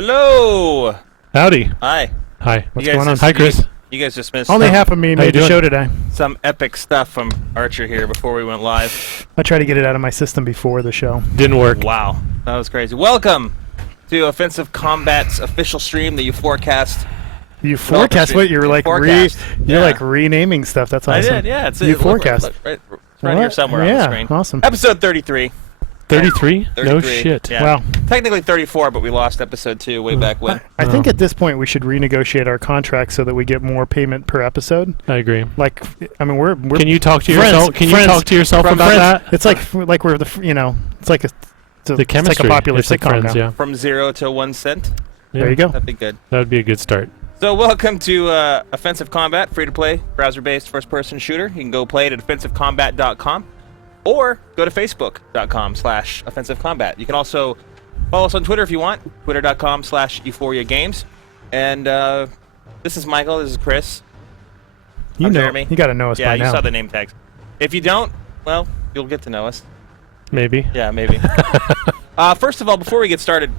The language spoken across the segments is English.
Hello. Howdy. Hi. Hi. What's You guys going on? just- Hi, Chris. You guys just missed Only half of me How you made the doing? show today. some epic stuff from Archer here before we went live. I tried to get it out of my system before the show. Didn't work. Wow, that was crazy. Welcome to Offensive Combat's official stream, the U4cast. U4cast, what you're like U4cast. you're Yeah. like renaming stuff. That's awesome. I did, yeah. It's U4cast. look, right here What? somewhere on the screen. Awesome. Episode 33. 33? No 33. shit. Yeah. Wow. Technically 34, but we lost episode 2 way back when. I think at this point we should renegotiate our contract so that we get more payment per episode. I agree. Like, I mean, we're Can you talk to friends, yourself? Can friends, you talk to yourself from about friends. that? It's like we're it's like The it's like chemistry. a popular It's like sitcom friends, now. yeah. From 0 to 1 cent. There you go. That'd be good. That would be a good start. So welcome to Offensive Combat, free-to-play, browser-based first-person shooter. You can go play it at offensivecombat.com or go to facebook.com/offensivecombat. You can also follow us on Twitter if you want, twitter.com/euphoriagames. And this is Michael, this is Chris. You I'm know, Jeremy. you got to know us Yeah, by you now. saw the name tags. If you don't, well, you'll get to know us. Maybe. Yeah, maybe. First of all, before we get started,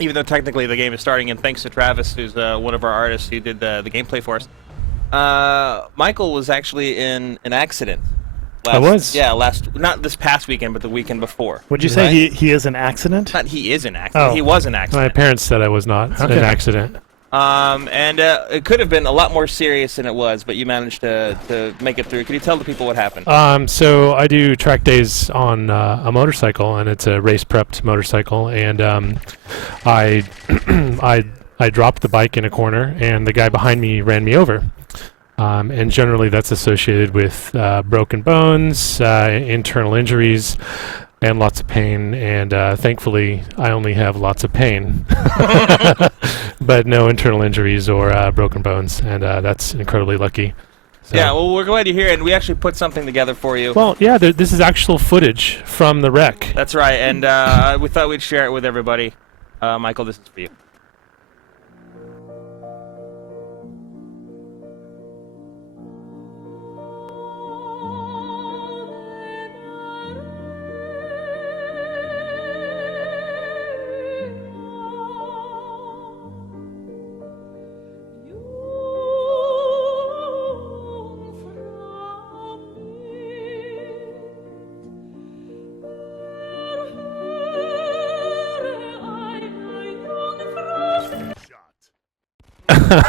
even though technically the game is starting, and thanks to Travis, who's one of our artists who did the gameplay for us, Michael was actually in an accident. I was? Yeah, not this past weekend, but the weekend before. Would you say Right? he is an accident? Not he is an accident. Oh. He was an My accident. parents said I was not Okay. an accident. And it could have been a lot more serious than it was, but you managed to make it through. Could you tell the people what happened? So I do track days on a motorcycle, and it's a race-prepped motorcycle, and I I dropped the bike in a corner, and the guy behind me ran me over. And generally that's associated with broken bones, internal injuries, and lots of pain. And thankfully, I only have lots of pain, but no internal injuries or broken bones, and that's incredibly lucky. So. Yeah, well, we're glad you're here, and we actually put something together for you. Well, yeah, this is actual footage from the wreck. That's right, and we thought we'd share it with everybody. Michael, this is for you.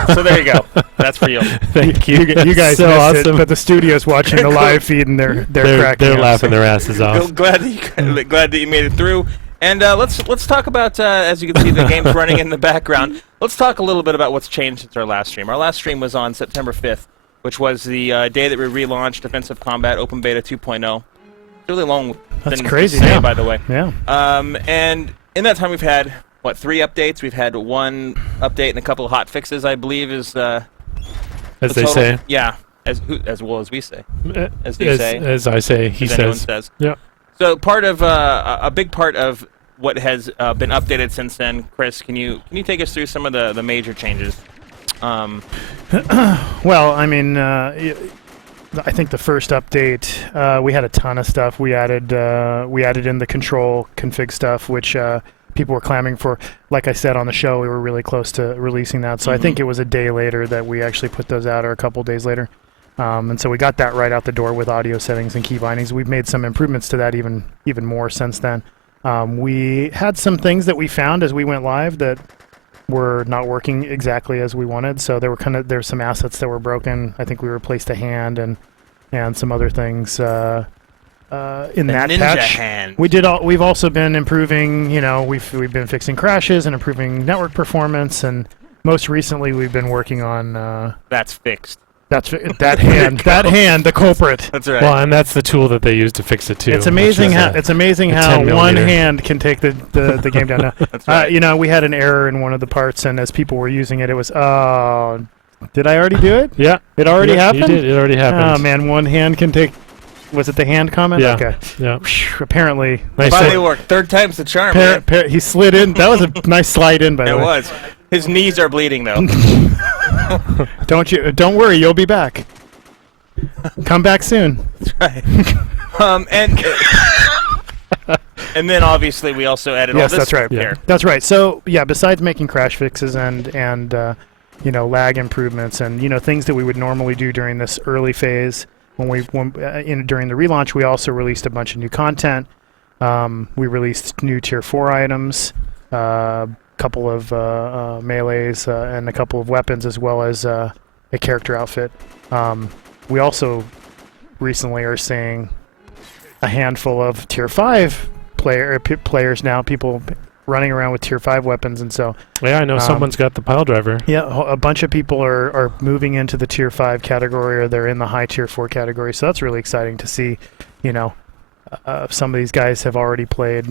So there you go. That's for you. Thank you. You guys so missed awesome. it, but the studio's watching the live feed and they're cracking They're up, laughing so- their asses off. Glad that you made it through. And let's talk about as you can see the game's running in the background. Let's talk a little bit about what's changed since our last stream. Our last stream was on September 5th, which was the day that we relaunched Offensive Combat Open Beta 2.0. It's really long. That's thing to crazy, say, yeah. by the way. Yeah. And in that time we've had 3 updates. We've had 1 update and a couple of hot fixes, I believe, is As the they total. say. Yeah, as well as we say. As you say. As I say, he As anyone says. says. Yeah. So part of a big part of what has been updated since then, Chris, can you take us through some of the major changes? Well, I mean, I think the first update we had a ton of stuff. We added in the control config stuff, which people were clamoring for. Like I said on the show, we were really close to releasing that. So I think it was a day later that we actually put those out, or a couple days later. And so we got that right out the door with audio settings and key bindings. We've made some improvements to that even more since then. We had some things that we found as we went live that were not working exactly as we wanted. So there were some assets that were broken. I think we replaced a hand and some other things in that ninja patch. hand. We've also been improving. We've been fixing crashes and improving network performance, and most recently we've been working on That's fixed. that hand, the culprit. That's right. Well, and that's the tool that they use to fix it too. It's amazing how a 10 one millimeter. hand can take the game down. Now, That's right. we had an error in one of the parts, and as people were using it, it was did I already do it? Yeah. It already happened. You did. It already happened. Oh man, one hand can take. Was it the hand comment? Yeah. Okay. Yeah. Apparently, Nice. Finally worked. Third time's the charm, man. he slid in. That was a nice slide in, by the It way. was. His knees are bleeding, though. Don't worry, you'll be back. Come back soon. Right. And And then obviously we also added all Yes, this that's right. here. That's right. So yeah, besides making crash fixes and lag improvements and things that we would normally do during this early phase, during the relaunch, we also released a bunch of new content. We released new Tier 4 items, a couple of melees, and a couple of weapons, as well as a character outfit. We also recently are seeing a handful of Tier 5 players now, people running around with Tier 5 weapons, and so... Yeah, I know someone's got the pile driver. Yeah, a bunch of people are moving into the Tier 5 category, or they're in the high Tier 4 category, so that's really exciting to see. Some of these guys have already played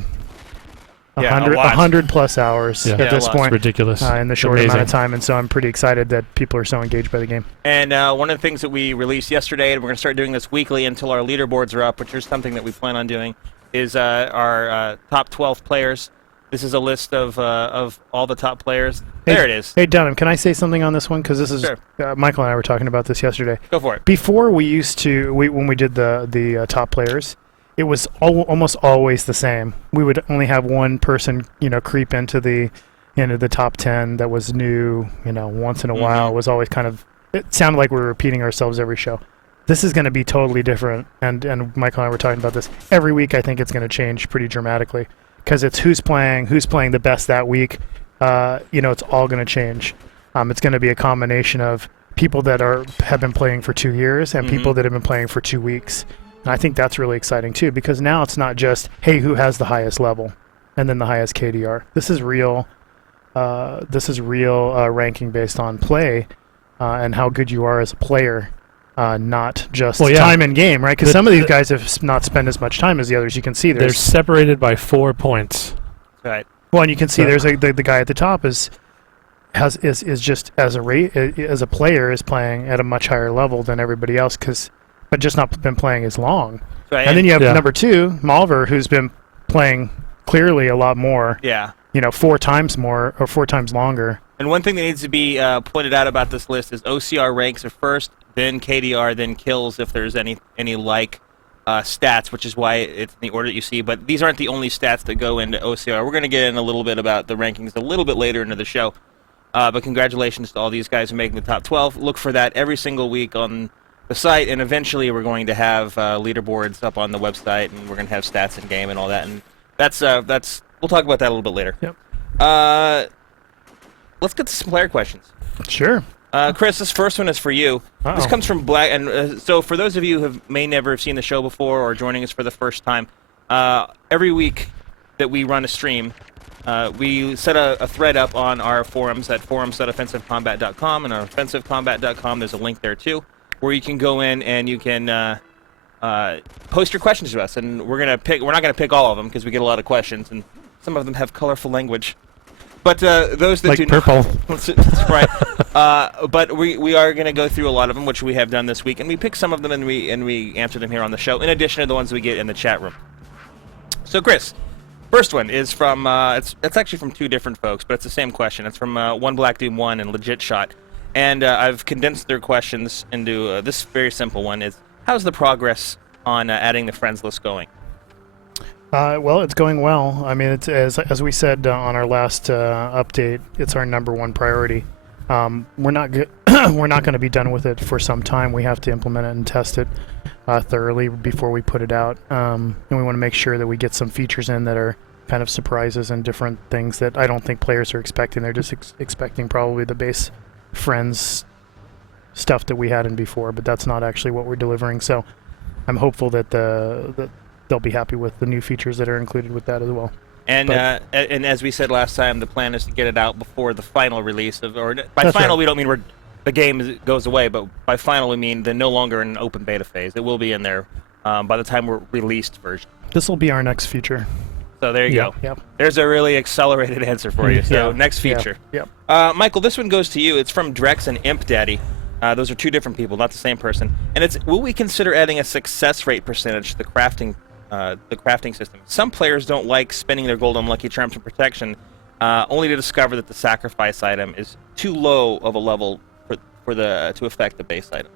100 plus hours at this point. It's ridiculous. In the short amount of time, and so I'm pretty excited that people are so engaged by the game. And one of the things that we released yesterday, and we're going to start doing this weekly until our leaderboards are up, which is something that we plan on doing, is our top 12 players. This is a list of all the top players. There it is. Hey, Dunham, can I say something on this one? Because this is Sure. Michael and I were talking about this yesterday. Go for it. Before when we did the top players, it was almost always the same. We would only have one person, creep into the top 10 that was new, once in a while. It was always it sounded like we were repeating ourselves every show. This is going to be totally different, and Michael and I were talking about this. Every week I think it's going to change pretty dramatically, because it's who's playing the best that week. It's all going to change. It's going to be a combination of people that have been playing for 2 years and people that have been playing for 2 weeks. And I think that's really exciting too, because now it's not just, hey, who has the highest level and then the highest KDR. This is real. Ranking based on play and how good you are as a player, not just time in game, right? Because some of these guys have not spent as much time as the others. You can see they're separated by 4 points. Right. Well, and you can see there's the guy at the top is just as a player is playing at a much higher level than everybody else, but just not been playing as long. Right. And then you have number 2, Malver, who's been playing clearly a lot more. Yeah. 4 times more or 4 times longer. And one thing that needs to be pointed out about this list is OCR ranks are first, then KDR, then kills if there's any stats, which is why it's in the order that you see. But these aren't the only stats that go into OCR. We're going to get in a little bit about the rankings a little bit later into the show. But congratulations to all these guys who are making the top 12. Look for that every single week on the site, and eventually we're going to have leaderboards up on the website, and we're going to have stats in game and all that. And that's we'll talk about that a little bit later. Yep. Let's get to some player questions. Sure. Chris, this first one is for you. Uh-oh. This comes from Black, and so for those of you who may never have seen the show before or joining us for the first time, every week that we run a stream, we set a thread up on our forums at forums.offensivecombat.com, and on offensivecombat.com there's a link there too, where you can go in and you can post your questions to us, and we're not gonna pick all of them because we get a lot of questions, and some of them have colorful language. But those that like do purple. right. But we are going to go through a lot of them, which we have done this week, and we pick some of them and we answer them here on the show, in addition to the ones we get in the chat room. So, Chris, first one is from it's actually from 2 different folks, but it's the same question. It's from One Black Doom 1 and Legit Shot, and I've condensed their questions into this very simple one: is how's the progress on adding the friends list going? Well, it's going well. I mean, it's as we said on our last update, it's our number 1 priority. We're not going to be done with it for some time. We have to implement it and test it thoroughly before we put it out. And we want to make sure that we get some features in that are kind of surprises and different things that I don't think players are expecting. They're just expecting probably the base friends stuff that we had in before, but that's not actually what we're delivering. So I'm hopeful that they'll be happy with the new features that are included with that as well. And and as we said last time, the plan is to get it out before the final release of, or by That's final right. we don't mean the game goes away, but by final we mean they're no longer in an open beta phase. It will be in there by the time we're released version. This will be our next feature. So there you go. Yep. There's a really accelerated answer for you. So next feature. Yep. Michael, this one goes to you. It's from Drex and Imp Daddy. Those are 2 different people, not the same person. And it's, will we consider adding a success rate percentage to the crafting system? Some players don't like spending their gold on Lucky Charms and Protection, only to discover that the sacrifice item is too low of a level to affect the base item.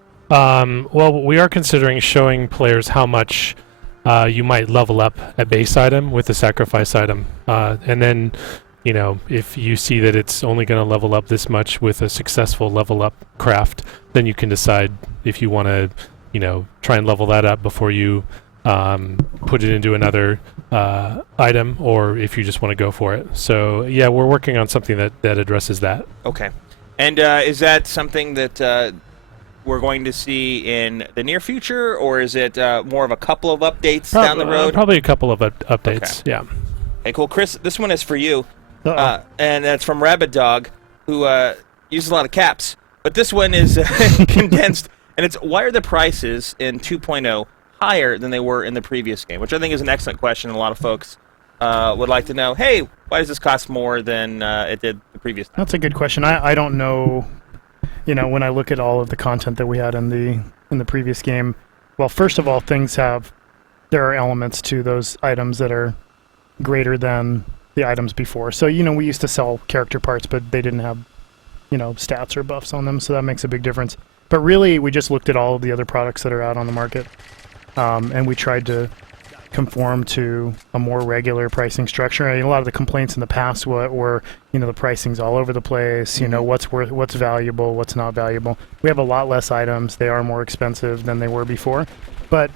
Well, we are considering showing players how much you might level up a base item with a sacrifice item, and then, if you see that it's only going to level up this much with a successful level up craft, then you can decide if you want to, try and level that up before you put it into another item, or if you just want to go for it. So yeah, we're working on something that addresses that. Okay. And is that something that we're going to see in the near future, or is it more of a couple of updates down the road? Probably a couple of updates, Okay. yeah. Hey, cool. Chris, this one is for you. Uh-oh. And that's from Rabbit Dog, who uses a lot of caps. But this one is condensed, and it's why are the prices in 2.0 higher than they were in the previous game? Which I think is an excellent question. A lot of folks would like to know, hey, why does this cost more than it did the previous time? That's a good question. I don't know. When I look at all of the content that we had in the previous game, well, first of all, there are elements to those items that are greater than the items before. So, we used to sell character parts, but they didn't have, stats or buffs on them, so that makes a big difference. But really, we just looked at all of the other products that are out on the market, and we tried to conform to a more regular pricing structure. A lot of the complaints in the past were the pricing's all over the place, what's valuable, what's not valuable. We have a lot less items. They are more expensive than they were before, but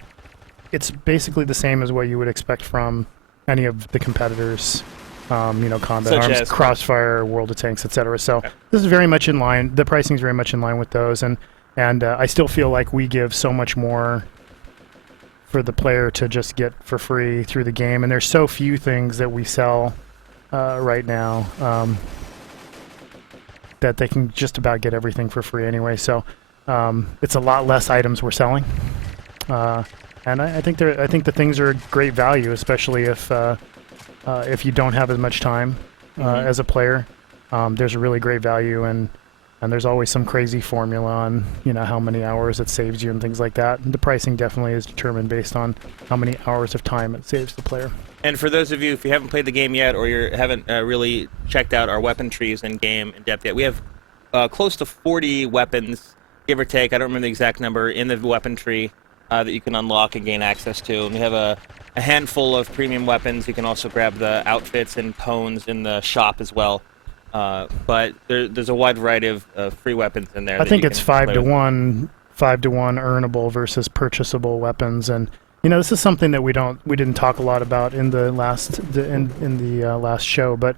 it's basically the same as what you would expect from any of the competitors, Combat Such Arms, as Crossfire, World of Tanks, etc. So Okay. this is very much in line. The pricing is very much in line with those, and I still feel like we give so much more for the player to just get for free through the game, and there's so few things that we sell right now that they can just about get everything for free anyway. So it's a lot less items we're selling, and I think the things are great value, especially if you don't have as much time as a player. There's a really great value, and there's always some crazy formula on how many hours it saves you and things like that. And the pricing definitely is determined based on how many hours of time it saves the player. And for those of you, if you haven't played the game yet, or you haven't really checked out our weapon trees in game in depth yet, we have close to 40 weapons, give or take. I don't remember the exact number in the weapon tree that you can unlock and gain access to. And we have a handful of premium weapons. You can also grab the outfits and cones in the shop as well. But there's a wide variety of free weapons in there. I think it's 5-to-1 earnable versus purchasable weapons, and this is something that we didn't talk a lot about in the last last show. But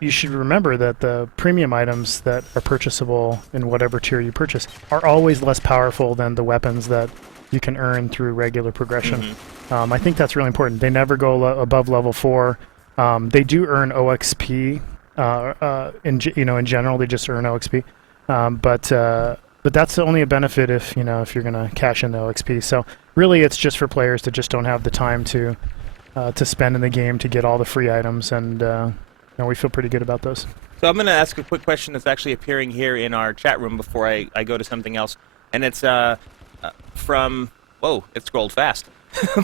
you should remember that the premium items that are purchasable in whatever tier you purchase are always less powerful than the weapons that you can earn through regular progression. Mm-hmm. I think that's really important. They never go above level 4. They do earn OXP. In general, they just earn OXP. But that's only a benefit if you're gonna cash in the OXP. So really, it's just for players that just don't have the time to spend in the game to get all the free items, and we feel pretty good about those. So I'm going to ask a quick question that's actually appearing here in our chat room before I go to something else, and it's from it scrolled fast.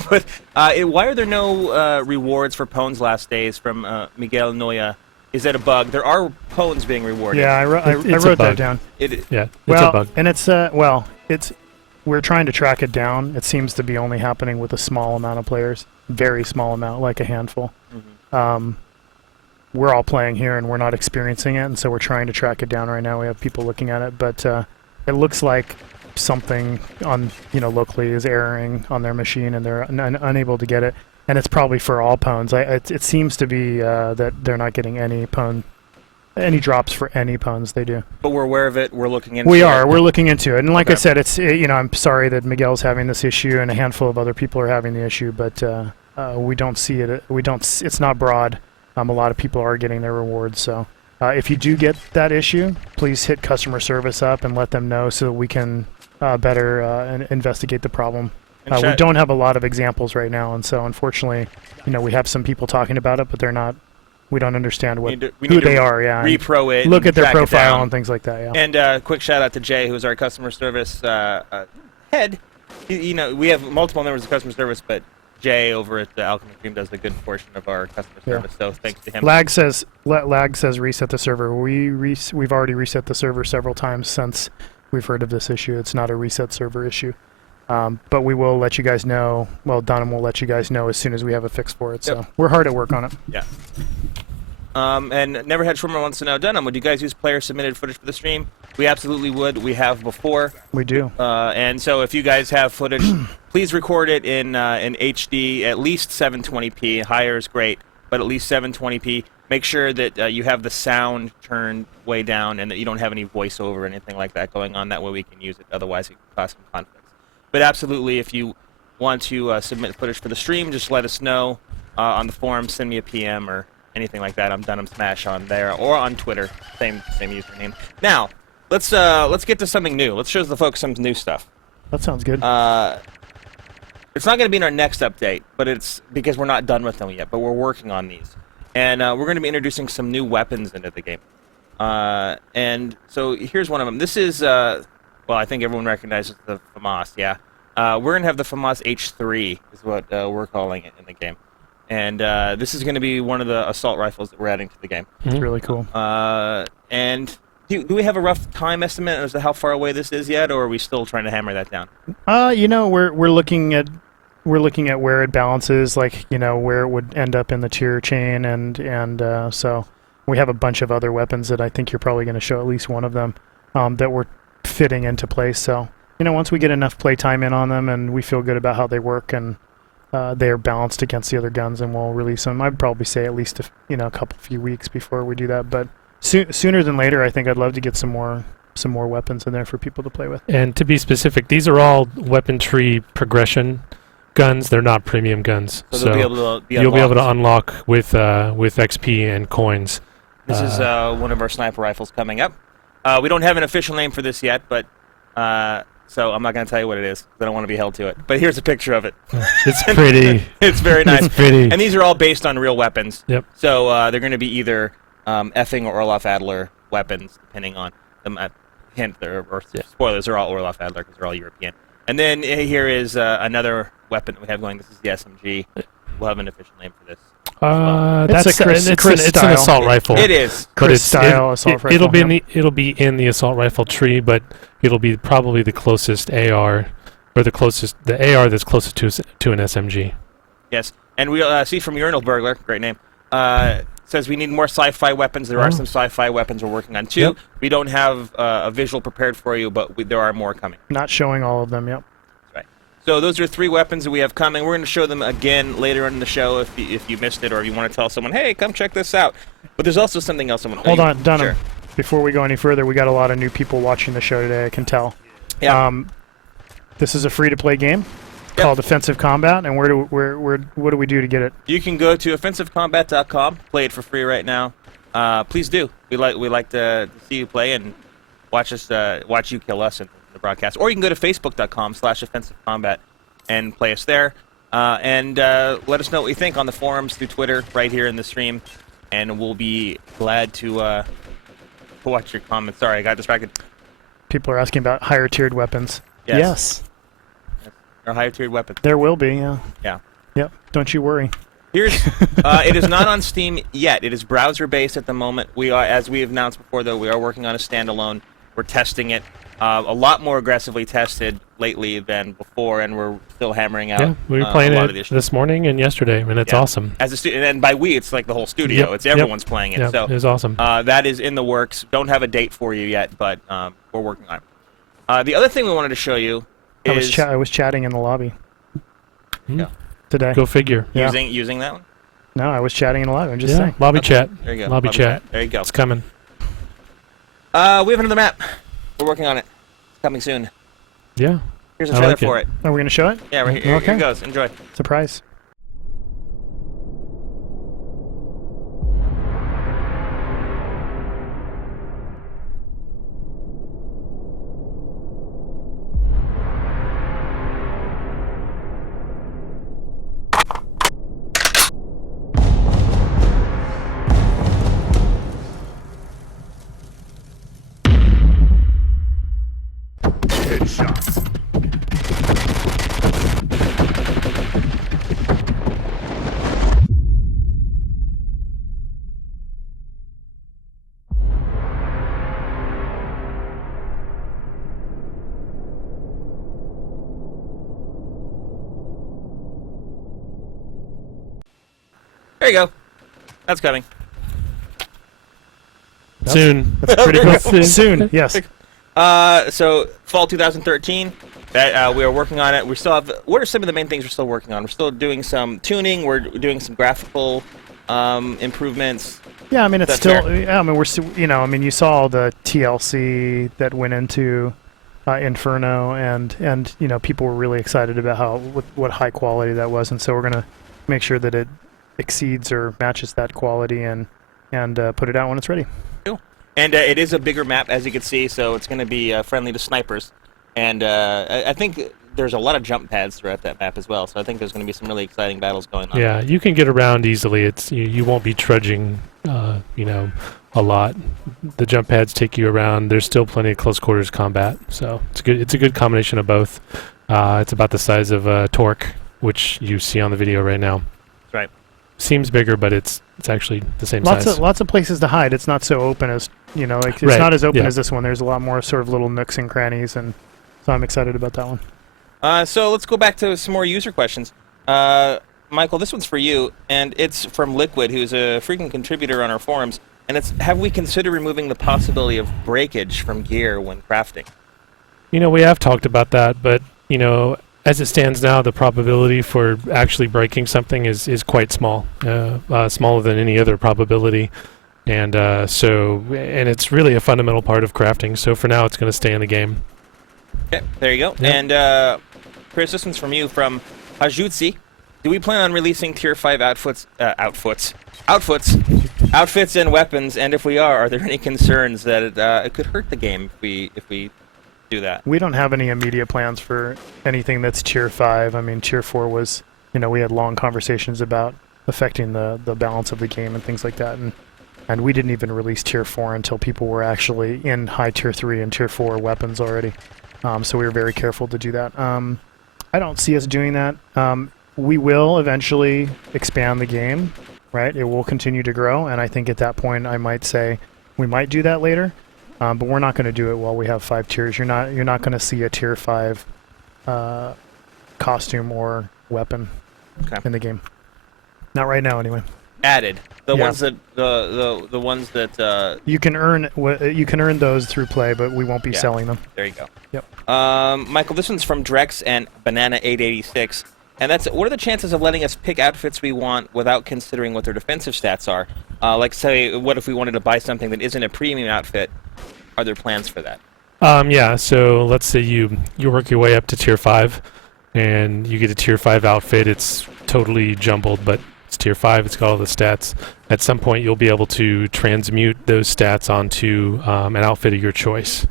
But why are there no rewards for Pones last days from Miguel Noya? Is that a bug? There are Pones being rewarded. Yeah, I wrote that down. Yeah, it's Well, a bug. and we're trying to track it down. It seems to be only happening with a small amount of players, very small amount, like a handful. Mm-hmm. We're all playing here, and we're not experiencing it, and so we're trying to track it down right now. We have people looking at it, but it looks like something on locally is erroring on their machine, and they're unable to get it. And it's probably for all Pones. It seems to be that they're not getting any drops for any Pones they do. But we're aware of it. We're looking into it. We're looking into it. And like Okay. I said, it's I'm sorry that Miguel's having this issue, and a handful of other people are having the issue, but we don't see it. It's not broad. A lot of people are getting their rewards. So if you do get that issue, please hit customer service up and let them know so that we can better investigate the problem. We don't have a lot of examples right now, and so unfortunately, we have some people talking about it, but they're not. We don't understand who they are. Yeah, repro it. Look at their track it profile down. and things like that. Yeah. And quick shout out to Jay, who's our customer service head. We have multiple members of customer service, but Jay over at the Alchemy Stream does a good portion of our customer service. So thanks to him. Lag says reset the server. We've already reset the server several times since we've heard of this issue. It's not a reset server issue. But we will let you guys know. Well, Dunham will let you guys know as soon as we have a fix for it. So we're hard at work on it. Yeah. And Neverhead Schwimmer wants to know, Dunham, would you guys use player-submitted footage for the stream? We absolutely would. We have before. We do. And so if you guys have footage, please record it in HD, at least 720p. Higher is great, but at least 720p. Make sure that you have the sound turned way down and that you don't have any voiceover or anything like that going on. That way we can use it. Otherwise, it can cause some conflicts. But absolutely, if you want to submit footage for the stream, just let us know on the forum. Send me a PM or anything like that. I'm Dunham Smash on there or on Twitter. Same username. Now, let's get to something new. Let's show the folks some new stuff. That sounds good. It's not going to be in our next update, but it's because we're not done with them yet. But we're working on these, and we're going to be introducing some new weapons into the game. And so here's one of them. This is well, I think everyone recognizes the FAMAS. Yeah, we're going to have the FAMAS H3 is what we're calling it in the game. And this is going to be one of the assault rifles that we're adding to the game. It's really cool. And do we have a rough time estimate as to how far away this is yet, or are we still trying to hammer that down? You know, we're looking at where it balances, like, you know, where it would end up in the tier chain, and so we have a bunch of other weapons that I think you're probably going to show at least one of them that we're fitting into place. So, you know, once we get enough play time in on them and we feel good about how they work and they are balanced against the other guns, and we'll release them. I'd probably say at least a few weeks before we do that, but sooner than later. I think I'd love to get some more weapons in there for people to play with. And to be specific, these are all weapon tree progression guns. They're not premium guns, so they'll be able to you'll be able to unlock with XP and coins. This is one of our sniper rifles coming up. We don't have an official name for this yet, but so I'm not going to tell you what it is. I don't want to be held to it. But here's a picture of it. It's pretty. It's very nice. It's pretty. And these are all based on real weapons. Yep. So they're going to be either Effing or Orloff Adler weapons, depending on them. Hint, or spoilers, they're all Orloff Adler because they're all European. And then here is another weapon that we have going. This is the SMG. We'll have an official name for this. It's an assault rifle. It is. Chris-style assault rifle. It'll be in the assault rifle tree, but it'll be probably the closest AR, or the AR that's closest to an SMG. Yes, and we see from Urinal Burglar, great name, says we need more sci-fi weapons. There are some sci-fi weapons we're working on too. Yep. We don't have a visual prepared for you, but there are more coming. Not showing all of them, yep. Right. So those are 3 weapons that we have coming. We're going to show them again later in the show if you missed it, or if you want to tell someone, hey, come check this out. But there's also something else I want to Hold on, Dunham. Sure. Before we go any further, we got a lot of new people watching the show today, I can tell. Yeah. This is a free-to-play game called Offensive Combat, and what do we do to get it? You can go to offensivecombat.com, play it for free right now. Please do. We like to see you play and watch you kill us in the broadcast. Or you can go to facebook.com/offensivecombat and play us there. And let us know what you think on the forums, through Twitter, right here in the stream, and we'll be glad to watch your comments. Sorry, I got distracted. People are asking about higher tiered weapons. Yes. Or higher tiered weapons. There will be, yeah. Yeah. Yep. Don't you worry. Here's it is not on Steam yet. It is browser based at the moment. We are, as we have announced before, though, we are working on a standalone. We're testing it a lot more aggressively tested lately than before, and we're still hammering out. Yeah, we were playing a lot it of the issues this morning and yesterday, and it's awesome. As a and by we, it's like the whole studio. Yep, It's everyone's playing it. Yep, So it's awesome. that is in the works. Don't have a date for you yet, but we're working on it. The other thing we wanted to show you is I was chatting in the lobby today. Go figure. Yeah. using that one. No, I was chatting in the lobby. I'm just saying. Lobby chat. There you go. Lobby chat. There you go. It's coming. We have another map. We're working on it. It's coming soon. Yeah. Here's a I trailer like it. for it. Are we going to show it? Yeah, right here. Okay. Here it goes. Enjoy. Surprise. you go. That's coming. Soon. That's pretty There cool. you go. Soon, yes. So fall 2013. That we are working on it. We still have. What are some of the main things we're still working on? We're still doing some tuning. We're doing some graphical improvements. Yeah, I mean, it's That's still. fair. Yeah, I mean, I mean, you saw all the TLC that went into Inferno, and people were really excited about what high quality that was, and so we're gonna make sure that it exceeds or matches that quality, and put it out when it's ready. Cool. And it is a bigger map, as you can see, so it's going to be friendly to snipers. And I think there's a lot of jump pads throughout that map as well, so I think there's going to be some really exciting battles going on. Yeah, you can get around easily. It's you won't be trudging, a lot. The jump pads take you around. There's still plenty of close quarters combat, so it's good. It's a good combination of both. It's about the size of Torque, which you see on the video right now. That's right. Seems bigger, but it's actually the same size. Lots of places to hide. It's not so open as like it's Right, not as open yeah. as this one. There's a lot more sort of little nooks and crannies, and so I'm excited about that one. So let's go back to some more user questions. Michael, this one's for you, and it's from Liquid, who's a frequent contributor on our forums. And it's, have we considered removing the possibility of breakage from gear when crafting? We have talked about that, but as it stands now, the probability for actually breaking something is quite small, smaller than any other probability, and and it's really a fundamental part of crafting. So for now, it's going to stay in the game. Okay, there you go. Yep. And Chris, this one's from you, from Hajutsi. Do we plan on releasing Tier 5 outfits and weapons? And if we are there any concerns that it could hurt the game if we do that? We don't have any immediate plans for anything that's Tier 5. I mean, Tier 4 was, we had long conversations about affecting the balance of the game and things like that, and we didn't even release Tier 4 until people were actually in high Tier 3 and Tier 4 weapons already. So we were very careful to do that. I don't see us doing that. We will eventually expand the game, right? It will continue to grow, and I think at that point I might say we might do that later, but we're not going to do it while we have 5 tiers. You're not going to see a Tier 5 costume or weapon in the game. Not right now, anyway. Added the Yeah. ones that the ones that You can earn those through play, but we won't be Yeah. selling them. there you go. Yep. Michael, this one's from Drex and Banana 886, and that's, what are the chances of letting us pick outfits we want without considering what their defensive stats are? Like, say, what if we wanted to buy something that isn't a premium outfit? Are there plans for that? Yeah, so let's say you work your way up to Tier 5, and you get a Tier 5 outfit. It's totally jumbled, but it's Tier 5. It's got all the stats. At some point, you'll be able to transmute those stats onto an outfit of your choice,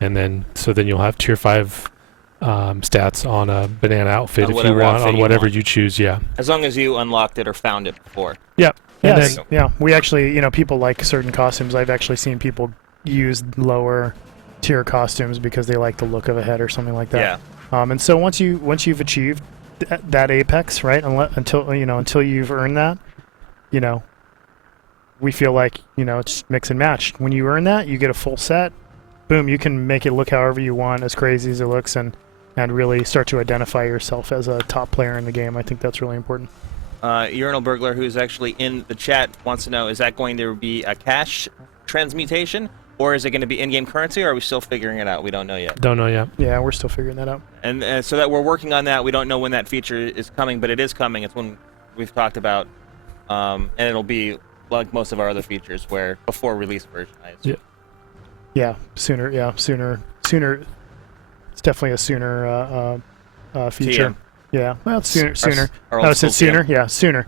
and then you'll have Tier 5 stats on a banana outfit On if you whatever want, outfit on you whatever want. you choose. Yeah. As long as you unlocked it or found it before. Yep. And Yes. then, Yeah. We actually, people like certain costumes. I've actually seen people use lower tier costumes because they like the look of a head or something like that. Yeah. And so once you've achieved that apex, right? Until you've earned that, we feel like it's mix and match. When you earn that, you get a full set. Boom! You can make it look however you want, as crazy as it looks, and really start to identify yourself as a top player in the game. I think that's really important. Urinal Burglar, who's actually in the chat, wants to know, is that going to be a cash transmutation, or is it going to be in-game currency, or are we still figuring it out? We don't know yet. don't know yet. Yeah, we're still figuring that out. And so that we're working on that. We don't know when that feature is coming, but it is coming. It's one we've talked about, and it'll be like most of our other features, where before release version. I assume. Yeah, sooner. Yeah, sooner. It's definitely a sooner feature. TM. Yeah, well, it's sooner. Sooner. Our old Oh, so school sooner. TM. Yeah, sooner.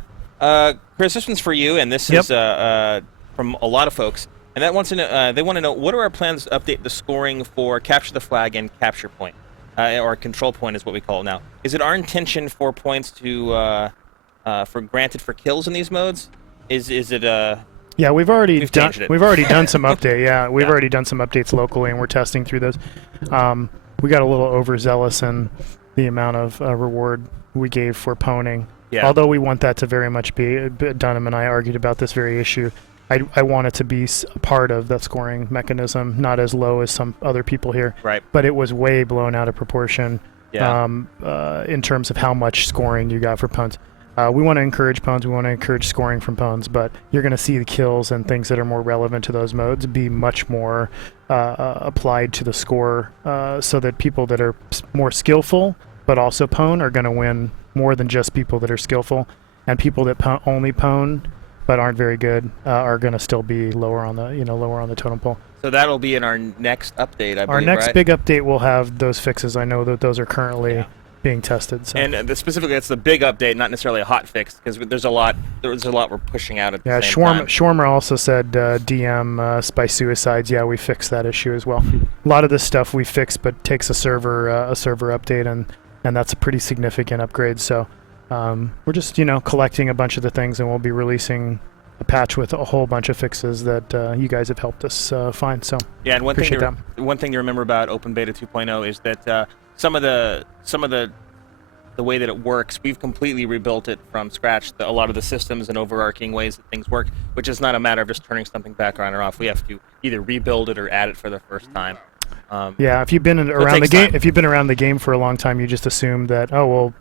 Chris, this one's for you, and this Yep. is from a lot of folks. And that wants to know, they want to know, what are our plans to update the scoring for Capture the Flag and Capture Point? Or Control Point is what we call it now. Is it our intention for points to for granted for kills in these modes? Is it Yeah, we've already We've done. changed it. We've already done some update. Yeah, we've Yeah. already done some updates locally, and we're testing through those. We got a little overzealous in the amount of reward we gave for poning. Yeah. Although we want that to very much be Dunham and I argued about this very issue. I want it to be a part of the scoring mechanism, not as low as some other people here. right? But it was way blown out of proportion Yeah. in terms of how much scoring you got for punts. We want to encourage pwns. We want to encourage scoring from pwns, but you're going to see the kills and things that are more relevant to those modes be much more applied to the score, so that people that are more skillful but also pwn are going to win more than just people that are skillful, and people that only pwn but aren't very good are going to still be lower on the totem pole. So that'll be in our next update, I believe, Our next right? big update will have those fixes. I know that those are currently being tested. So. And specifically, it's the big update, not necessarily a hot fix, because there's a lot we're pushing out at the same time. Schwarmer also said DM by suicides. Yeah, we fixed that issue as well. A lot of this stuff we fixed, but takes a server update, and that's a pretty significant upgrade. So we're just collecting a bunch of the things, and we'll be releasing a patch with a whole bunch of fixes that you guys have helped us find. So yeah, and one thing to remember about Open Beta 2.0 is that some of the way that it works, we've completely rebuilt it from scratch. A lot of the systems and overarching ways that things work, which is not a matter of just turning something back on or off. We have to either rebuild it or add it for the first time. If you've been around the game for a long time, you just assume that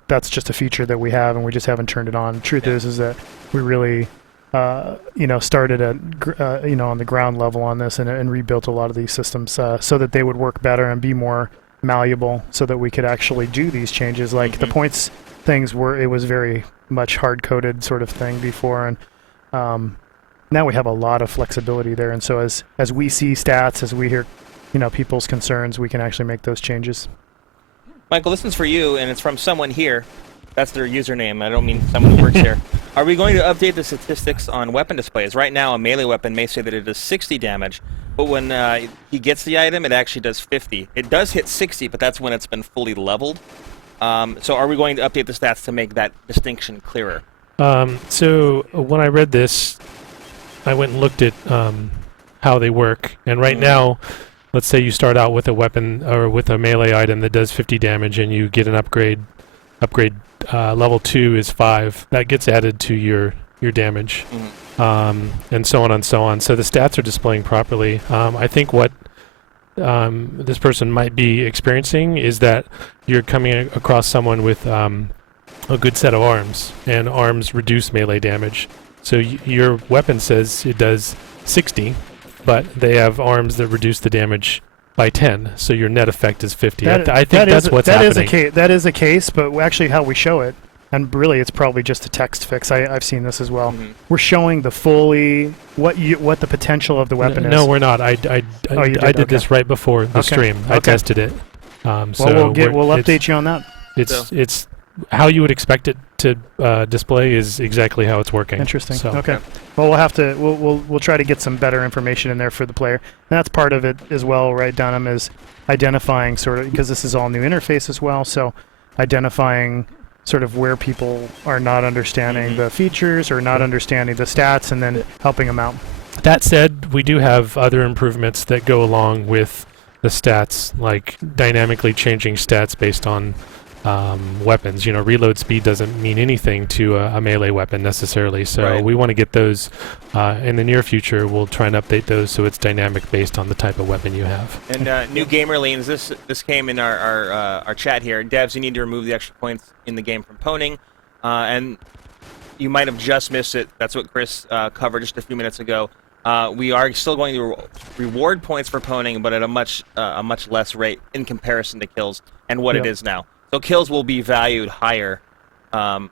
that's just a feature that we have and we just haven't turned it on. Truth is that we really started at on the ground level on this and rebuilt a lot of these systems so that they would work better and be more malleable, so that we could actually do these changes. Like the points things it was very much hard-coded sort of thing before, and now we have a lot of flexibility there. And so as we see stats, as we hear people's concerns, we can actually make those changes. Michael, this one's for you, and it's from someone here. That's their username. I don't mean someone who works here. Are we going to update the statistics on weapon displays? Right now, a melee weapon may say that it does 60 damage, but when he gets the item, it actually does 50. It does hit 60, but that's when it's been fully leveled. So are we going to update the stats to make that distinction clearer? So when I read this, I went and looked at how they work, and right now, let's say you start out with a weapon or with a melee item that does 50 damage, and you get an upgrade. Level 2 is 5. That gets added to your damage, and so on and so on. So the stats are displaying properly. I think what this person might be experiencing is that you're coming across someone with a good set of arms, and arms reduce melee damage. So your weapon says it does 60, but they have arms that reduce the damage by 10, so your net effect is 50. I think that's what's happening. That is a case, but actually how we show it, and really it's probably just a text fix. I've seen this as well. We're showing the what the potential of the weapon is. No, we're not. I did this right before the stream. I tested it. We'll update you on that. It's how you would expect it to display is exactly how it's working. Interesting. So. Okay. Well, we'll try to get some better information in there for the player. And that's part of it as well, right, Dunham, is identifying sort of, because this is all new interface as well, so identifying sort of where people are not understanding the features or not understanding the stats, and then helping them out. That said, we do have other improvements that go along with the stats, like dynamically changing stats based on weapons. Reload speed doesn't mean anything to a melee weapon necessarily, so we want to get those in the near future. We'll try and update those so it's dynamic based on the type of weapon you have. And new gamer lanes, this came in our chat here. Devs, you need to remove the extra points in the game from pwning, and you might have just missed it. That's what Chris covered just a few minutes ago. We are still going to reward points for pwning, but at a much less rate in comparison to kills and what it is now. So kills will be valued higher, or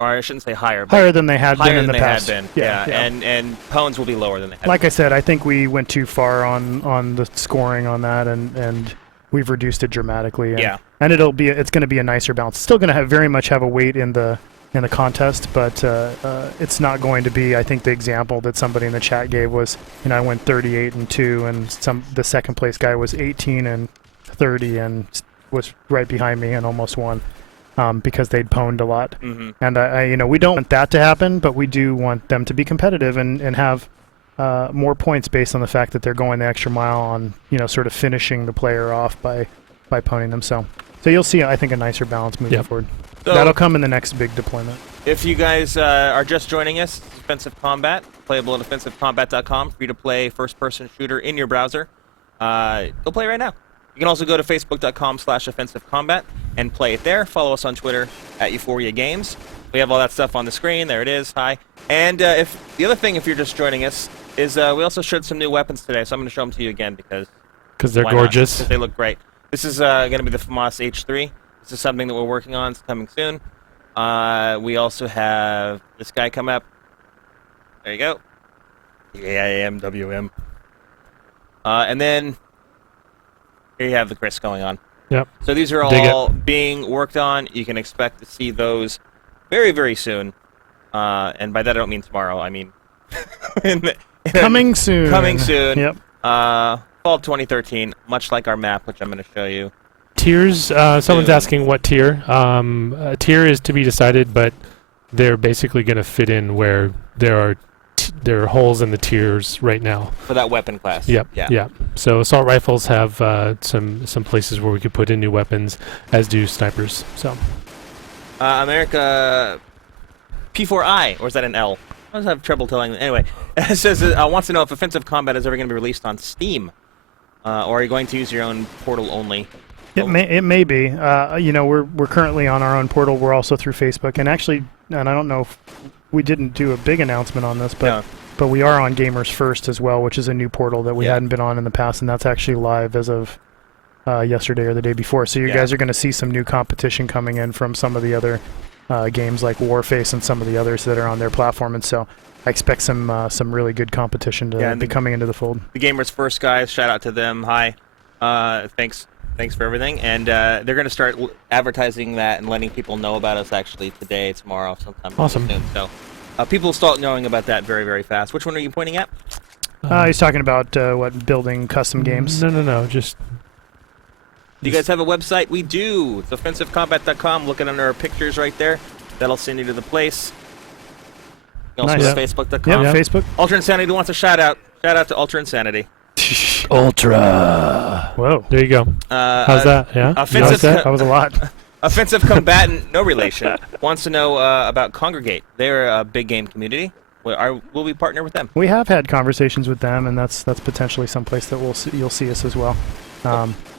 I shouldn't say higher, but higher than they had been in the past. Yeah. And pwns will be lower than they had. Like I said, I think we went too far on the scoring on that, and we've reduced it dramatically. And it's going to be a nicer balance. It's still going to very much have a weight in the contest, but it's not going to be. I think the example that somebody in the chat gave was, I went 38-2, and the second place guy was 18-30, and was right behind me and almost won because they'd pwned a lot. And we don't want that to happen, but we do want them to be competitive and have more points based on the fact that they're going the extra mile on sort of finishing the player off by pwning them. So you'll see, I think, a nicer balance moving forward. So that'll come in the next big deployment. If you guys are just joining us, Offensive Combat, playable at offensivecombat.com, free to play first-person shooter in your browser. Go play right now. You can also go to facebook.com/offensivecombat and play it there. Follow us on Twitter at U4cast. We have all that stuff on the screen. There it is. Hi. And if the other thing, if you're just joining us, is we also showed some new weapons today. So I'm going to show them to you again because they're gorgeous. Because they look great. This is going to be the FAMAS H3. This is something that we're working on. It's coming soon. We also have this guy come up. There you go. AIMWM. And then here you have the Chris going on. Yep. So these are all being worked on. You can expect to see those very, very soon. And by that I don't mean tomorrow. I mean coming soon. Coming soon. Yep. Fall 2013, much like our map, which I'm going to show you. Tiers. Someone's asking what tier. Tier is to be decided, but they're basically going to fit in where there are holes in the tiers right now. For that weapon class. Yep. Yeah. Yeah. So assault rifles have some places where we could put in new weapons, as do snipers. So. America P4I, or is that an L? I always have trouble telling. Anyway, it says wants to know if offensive combat is ever going to be released on Steam, or are you going to use your own portal only? It may be. You know, we're currently on our own portal. We're also through Facebook, and actually, and I don't know if we didn't do a big announcement on this, but we are on Gamers First as well, which is a new portal that we hadn't been on in the past, and that's actually live as of yesterday or the day before. So you guys are going to see some new competition coming in from some of the other games like Warface and some of the others that are on their platform, and so I expect some really good competition to be coming into the fold. The Gamers First guys, shout out to them. Hi, thanks for everything, and they're going to start advertising that and letting people know about us actually today, tomorrow, sometime awesome. soon. So people start knowing about that very, very fast. Which one are you pointing at? He's talking about building custom games. No, just. Do you guys have a website? We do. It's offensivecombat.com. Look at under our pictures right there. That'll send you to the place. You also have Facebook.com. Yeah, Facebook. Ultra Insanity wants a shout out. Shout out to Ultra Insanity. Ultra. Whoa. There you go. How's that? Yeah. That was a lot. Offensive Combatant, no relation, wants to know about Congregate. They're a big game community. Will we partner with them? We have had conversations with them, and that's potentially someplace that you'll see us as well.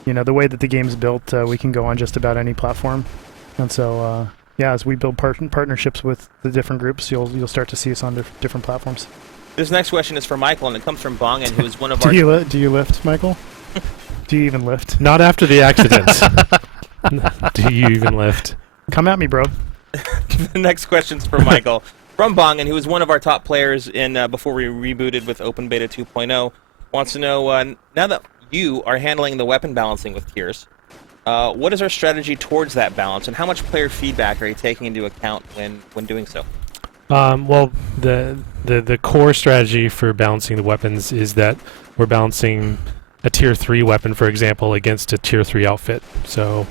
You know, the way that the game's built, we can go on just about any platform, and so as we build partnerships with the different groups, you'll start to see us on different platforms. This next question is for Michael, and it comes from Bongan, who is one of our. Do you lift, Michael? Do you even lift? Not after the accident. Do you even lift? Come at me, bro. The next question's for Michael from Bongan, who is one of our top players in before we rebooted with Open Beta 2.0. Wants to know now that you are handling the weapon balancing with tiers, what is our strategy towards that balance, and how much player feedback are you taking into account when doing so? Well, the core strategy for balancing the weapons is that we're balancing a tier 3 weapon, for example, against a tier 3 outfit. So,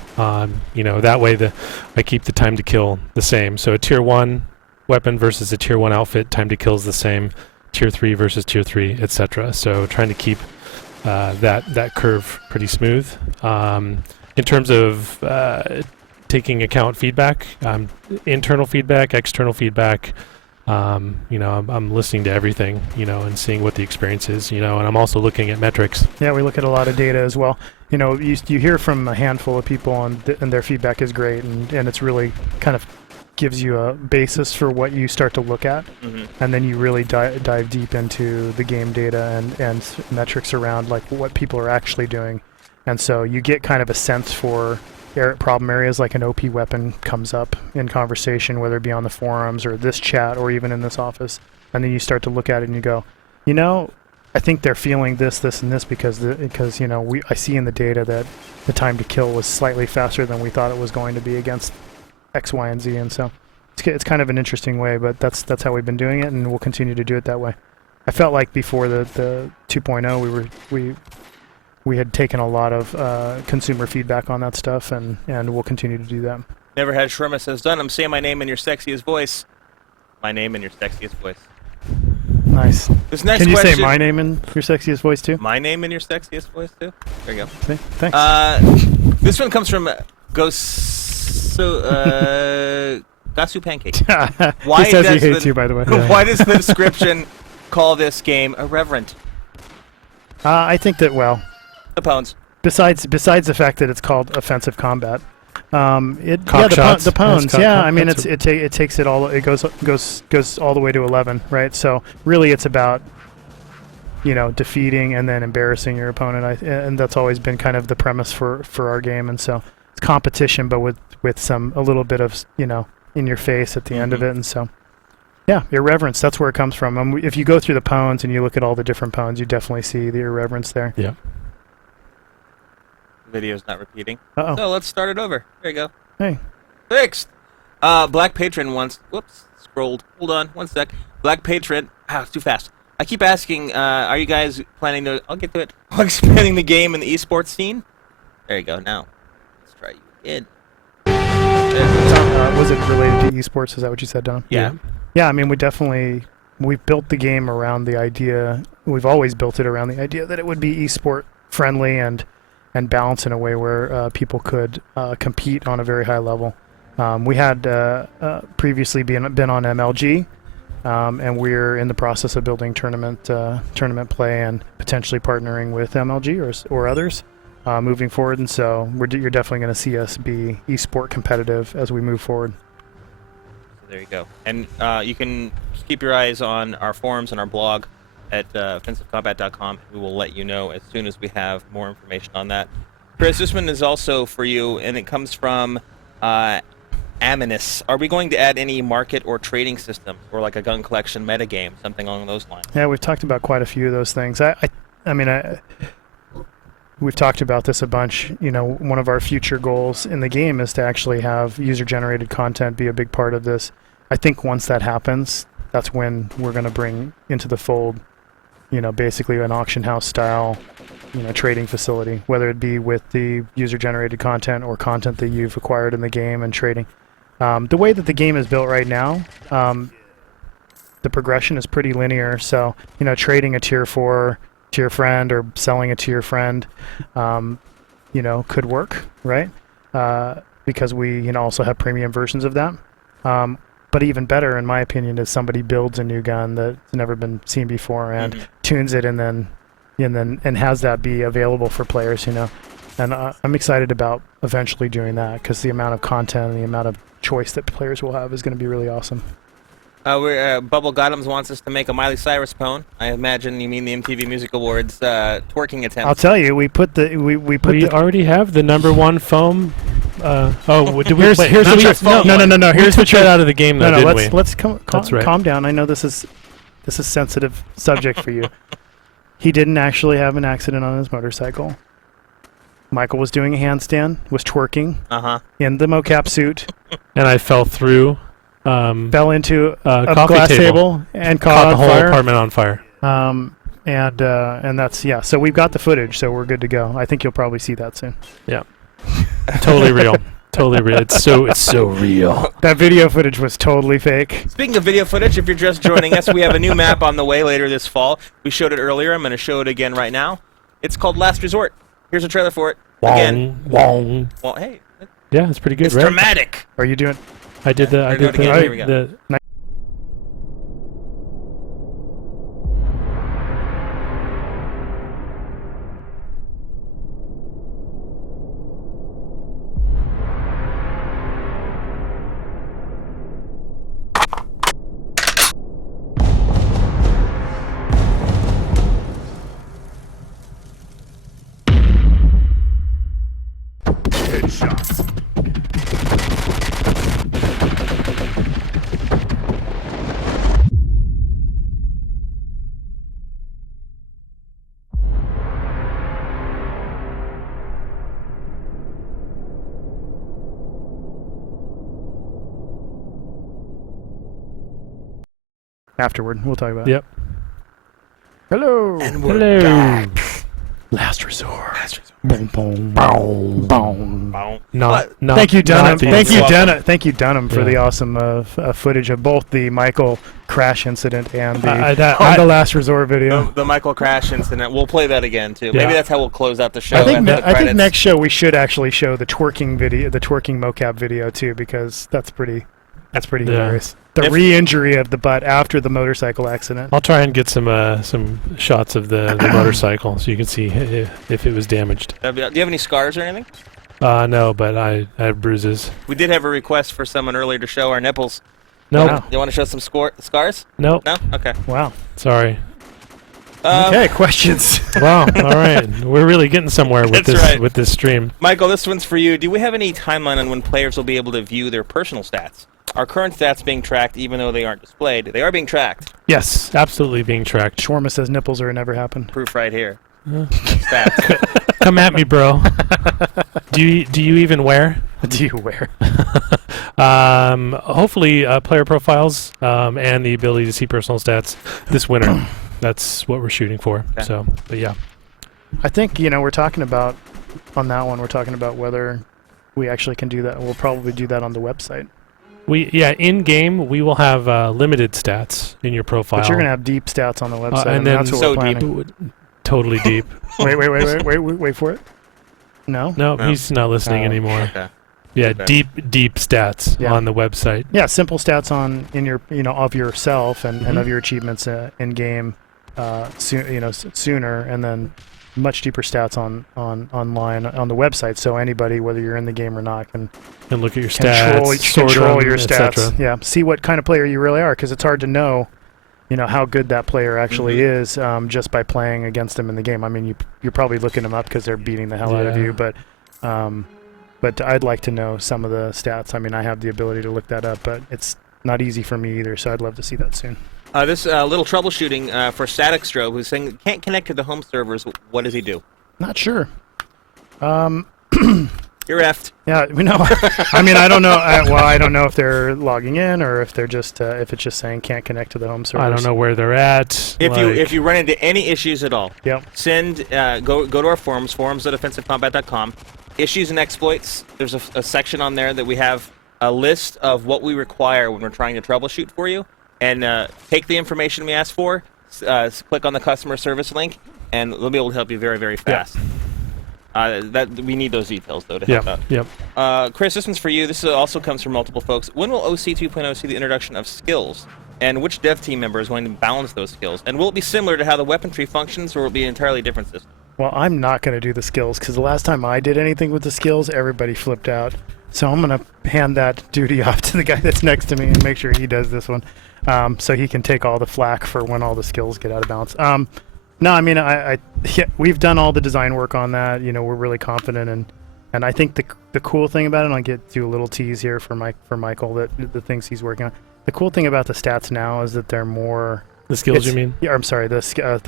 you know, that way I keep the time to kill the same. So a tier 1 weapon versus a tier 1 outfit, time to kill is the same. Tier 3 versus tier 3, etc. So trying to keep that curve pretty smooth. In terms of taking account feedback, internal feedback, external feedback. You know, I'm listening to everything, you know, and seeing what the experience is, you know, and I'm also looking at metrics. Yeah, we look at a lot of data as well. You know, you hear from a handful of people, and their feedback is great, and it's really kind of gives you a basis for what you start to look at, and then you really dive deep into the game data and metrics around like what people are actually doing, and so you get kind of a sense for problem areas. Like an OP weapon comes up in conversation, whether it be on the forums or this chat or even in this office, and then you start to look at it and you go, you know, I think they're feeling this, and this because you know I see in the data that the time to kill was slightly faster than we thought it was going to be against X, Y, and Z, and so it's kind of an interesting way, but that's how we've been doing it, and we'll continue to do it that way. I felt like before the 2.0 we had taken a lot of consumer feedback on that stuff, and we'll continue to do that. Never Had Shrima says, Dunham, say my name in your sexiest voice. My name in your sexiest voice. Nice. This next Can you question, say my name in your sexiest voice too? My name in your sexiest voice too? There you go. See? Thanks. This one comes from Gasu Pancake. He says he hates you, by the way. Why does the description call this game irreverent? I think that, well, The Pones. besides the fact that it's called offensive combat, Cock shots. The pones. Nice Yeah, cock- I mean, that's it takes it all. It goes all the way to 11, right? So really, it's about defeating and then embarrassing your opponent. And that's always been kind of the premise for our game. And so it's competition, but with a little bit of in your face at the end of it. And so yeah, irreverence. That's where it comes from. If you go through the pones and you look at all the different pones, you definitely see the irreverence there. Yeah. Video's not repeating. Uh-oh. So let's start it over. There you go. Hey. Fixed. Black Patron wants. Whoops. Scrolled. Hold on. One sec. Black Patron. It's too fast. I keep asking. Are you guys planning to? I'll get to it. Expanding the game in the esports scene. There you go. Now, let's try you again. Was it related to esports? Is that what you said, Don? Yeah. Yeah. I mean, we've built the game around the idea. We've always built it around the idea that it would be esport friendly and balanced in a way where people could compete on a very high level. We had previously been on MLG, and we're in the process of building tournament play and potentially partnering with MLG or others moving forward. And so you're definitely going to see us be esport competitive as we move forward. There you go. And you can keep your eyes on our forums and our blog at offensivecombat.com. We will let you know as soon as we have more information on that. Chris, this one is also for you, and it comes from Aminus. Are we going to add any market or trading systems, or like a gun collection metagame, something along those lines? Yeah, we've talked about quite a few of those things. We've talked about this a bunch. One of our future goals in the game is to actually have user-generated content be a big part of this. I think once that happens, that's when we're going to bring into the fold basically an auction house style, trading facility, whether it be with the user-generated content or content that you've acquired in the game and trading. The way that the game is built right now, the progression is pretty linear. So, trading a tier 4 to your friend or selling it to your friend, could work, right? Because we, also have premium versions of that. But even better, in my opinion, is somebody builds a new gun that's never been seen before and tunes it and has that be available for players, And I'm excited about eventually doing that because the amount of content and the amount of choice that players will have is going to be really awesome. Bubble Gothams wants us to make a Miley Cyrus pone. I imagine you mean the MTV Music Awards twerking attempt. I'll tell you, we already have the #1 foam. Did we? Here's no. Here's the trick out of the game, though, didn't we? Let's calm down. I know this is a sensitive subject for you. He didn't actually have an accident on his motorcycle. Michael was doing a handstand, was twerking in the mocap suit, and I fell through. Fell into a coffee glass table and caught the whole fire. apartment on fire. And that's So we've got the footage, so we're good to go. I think you'll probably see that soon. Yeah, totally real. Totally real. It's so real. That video footage was totally fake. Speaking of video footage, if you're just joining us, we have a new map on the way later this fall. We showed it earlier. I'm going to show it again right now. It's called Last Resort. Here's a trailer for it. Again. Wong. Well, hey. Yeah, it's pretty good, It's right? dramatic. Are you doing? I did the. Here we go. Afterward, we'll talk about it. Yep. Hello. And we're back. Last resort. Not Thank you, Dunham. the- Thank you, Dunham, for Yeah. the awesome footage of both the Michael crash incident and I- the last resort video. The Michael Crash incident. We'll play that again, too. Yeah. Maybe that's how we'll close out the show. I think after the credits. next show we should actually show the twerking video, the twerking mocap video too, because that's pretty hilarious. The re-injury of the butt after the motorcycle accident. I'll try and get some shots of the motorcycle so you can see if it was damaged. Do you have any scars or anything? No, but I have bruises. We did have a request for someone earlier to show our nipples. No, Wow. You want to show some scars? no, No? Okay. Wow. sorry. Okay, questions. Wow, all right. We're really getting somewhere with That's right. with this stream. Michael, this one's for you. Do we have any timeline on when players will be able to view their personal stats? Are current stats being tracked even though they aren't displayed? They are being tracked. Yes, absolutely being tracked. Shawarma says nipples or it never happened. Proof right here. Stats. Come at me, bro. Do you even wear? Do you wear? Hopefully, player profiles and the ability to see personal stats this winter. That's what we're shooting for. Okay. So, but yeah. I think, we're talking about, on that one, we're talking about whether we actually can do that. We'll probably do that on the website. In game we will have limited stats in your profile. But you're going to have deep stats on the website, and and then that's what so we're deep. planning. Totally deep. Wait for it. No? No, No. he's not listening Oh. anymore. Okay. Yeah, Okay. deep stats Yeah. on the website. Yeah, simple stats in your, of yourself and Mhm. of your achievements in game sooner, and then much deeper stats on online on the website, so anybody, whether you're in the game or not, can And look at your stats, control your et stats. cetera. Yeah, see what kind of player you really are, because it's hard to know, how good that player actually is just by playing against them in the game. I mean, you're probably looking them up because they're beating the hell out of Yeah. you, but I'd like to know some of the stats. I mean, I have the ability to look that up, but it's not easy for me either, so I'd love to see that soon. This little troubleshooting for Static Strobe, who's saying can't connect to the home servers. What does he do? Not sure. You're effed. Yeah, we know. I mean, I don't know. I don't know if they're logging in or if they're just if it's just saying can't connect to the home servers. I don't know where they're at. If you run into any issues at all, Yep. send go to our forums@offensivecombat.com. Issues and exploits. There's a section on there that we have a list of what we require when we're trying to troubleshoot for you, and take the information we ask for. Click on the customer service link, and they'll be able to help you very, very fast. That we need those details though to help out. Yep. Chris, this one's for you. This also comes from multiple folks. When will OC 2.0 see the introduction of skills? And which dev team member is going to balance those skills? And will it be similar to how the weapon tree functions, or will it be an entirely different system? Well, I'm not going to do the skills because the last time I did anything with the skills, everybody flipped out. So I'm going to hand that duty off to the guy that's next to me and make sure he does this one, so he can take all the flack for when all the skills get out of balance. No, I mean, yeah, we've done all the design work on that. We're really confident, and I think the cool thing about it, and I'll do a little tease here for Michael, that the things he's working on. The cool thing about the stats now is that they're more. The skills, you mean? Yeah, I'm sorry. The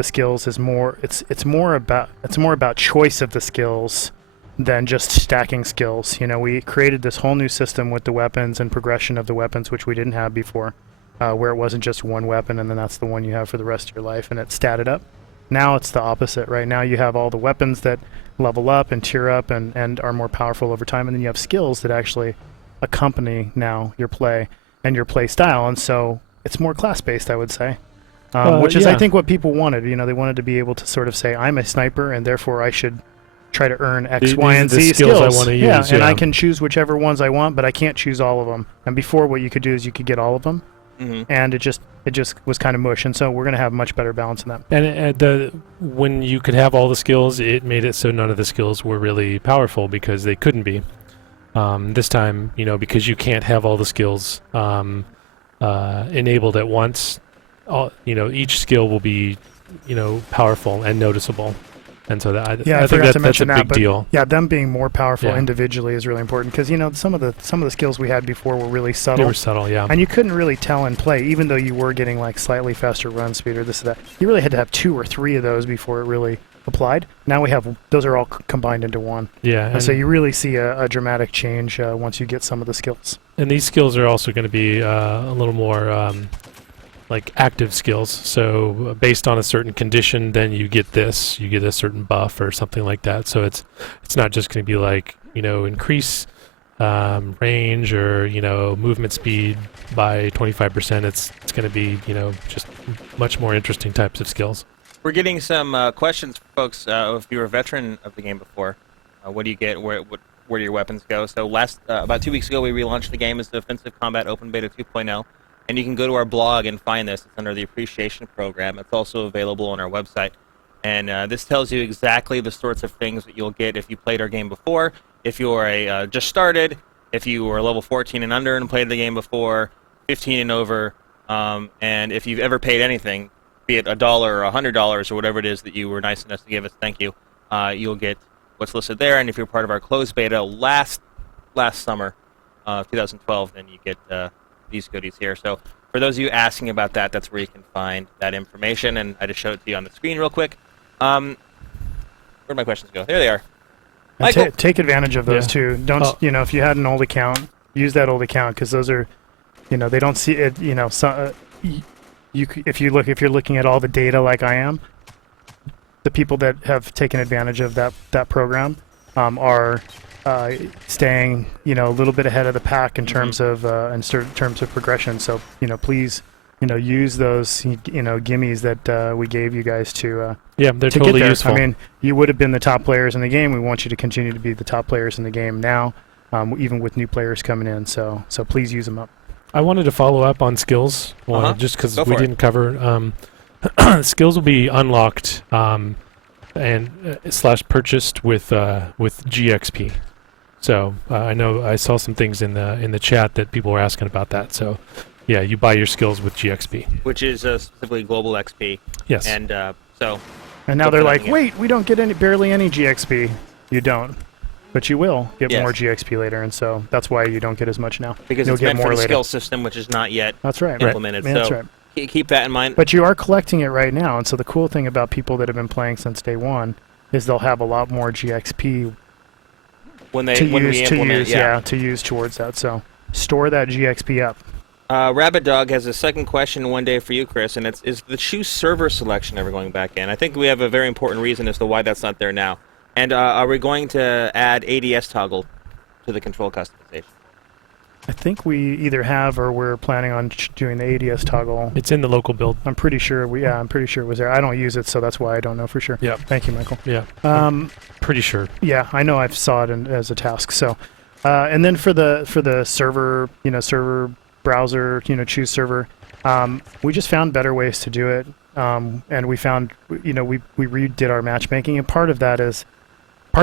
skills is more. It's more about choice of the skills than just stacking skills. We created this whole new system with the weapons and progression of the weapons, which we didn't have before, where it wasn't just one weapon and then that's the one you have for the rest of your life, and it statted up. Now it's the opposite. Right now you have all the weapons that level up and tier up and are more powerful over time, and then you have skills that actually accompany now your play and your play style, and so it's more class-based, I would say. Which is, I think, what people wanted. They wanted to be able to sort of say, I'm a sniper, and therefore I should try to earn X, These Y, are and the Z skills skills. I wanna Yeah, use, and I yeah. can choose whichever ones I want, but I can't choose all of them. And before, what you could do is you could get all of them, and it just was kind of mush. And so we're going to have much better balance in that. And when you could have all the skills, it made it so none of the skills were really powerful because they couldn't be. This time, because you can't have all the skills enabled at once, each skill will be, powerful and noticeable. And so I think that's a big deal. Yeah, them being more powerful Yeah. individually is really important because some of the skills we had before were really subtle. They were subtle, yeah. And you couldn't really tell in play, even though you were getting like slightly faster run speed or this or that. You really had to have 2 or 3 of those before it really applied. Now we have those are all combined into one. Yeah, And so you really see a dramatic change once you get some of the skills. and these skills are also going to be a little more like active skills. So based on a certain condition, then you get this, you get a certain buff or something like that. So it's not just going to be like, increase range or, movement speed by 25%. It's going to be, just much more interesting types of skills. We're getting some questions from folks. If you're a veteran of the game before, what do you get? Where do your weapons go? So about 2 weeks ago, we relaunched the game as the Offensive Combat Open Beta 2.0. And you can go to our blog and find this. It's under the Appreciation Program. It's also available on our website. And this tells you exactly the sorts of things that you'll get if you played our game before. if you're a just started, if you were level 14 and under and played the game before, 15 and over, and if you've ever paid anything, be it $1 or $100 or whatever it is that you were nice enough to give us, thank you, you'll get what's listed there. And if you're part of our closed beta last summer, 2012, then you get these goodies here. So for those of you asking about that, that's where you can find that information. And I just showed it to you on the screen real quick. Where'd my questions go? There they are. Michael. Take advantage of those too. Don't if you had an old account, use that old account, because those are, they don't see it. If you're looking at all the data like I am, the people that have taken advantage of that program are staying a little bit ahead of the pack in terms of terms of progression. So please use those gimmies that we gave you guys to they're to totally get there. useful. I mean, you would have been the top players in the game. We want you to continue to be the top players in the game now, even with new players coming in. So please use them up. I wanted to follow up on skills, just because we didn't cover. Skills will be unlocked and / purchased with GXP. So I know I saw some things in the chat that people were asking about that. So yeah, you buy your skills with GXP, which is specifically global XP. Yes. And And now they're like, wait, we don't get barely any GXP. You don't. But you will get more GXP later, and so that's why you don't get as much now. Because you'll it's get meant more for the later. skill system, which is not yet implemented. Yeah, so that's right. Keep that in mind. But you are collecting it right now, and so the cool thing about people that have been playing since day one is they'll have a lot more GXP when we implement it. To use towards that. So store that GXP up. Rabbit Dog has a second question one day for you, Chris, and is the choose server selection ever going back in? I think we have a very important reason as to why that's not there now. And are we going to add ADS toggle to the control customization? I think we either have or we're planning on doing the ADS toggle. It's in the local build. I'm pretty sure I'm pretty sure it was there. I don't use it, so that's why I don't know for sure. Yeah. Thank you, Michael. Yeah. Pretty sure. Yeah, I know I've saw it as a task. So, and then for the server, server browser, choose server, we just found better ways to do it. And we found, we redid our matchmaking, and part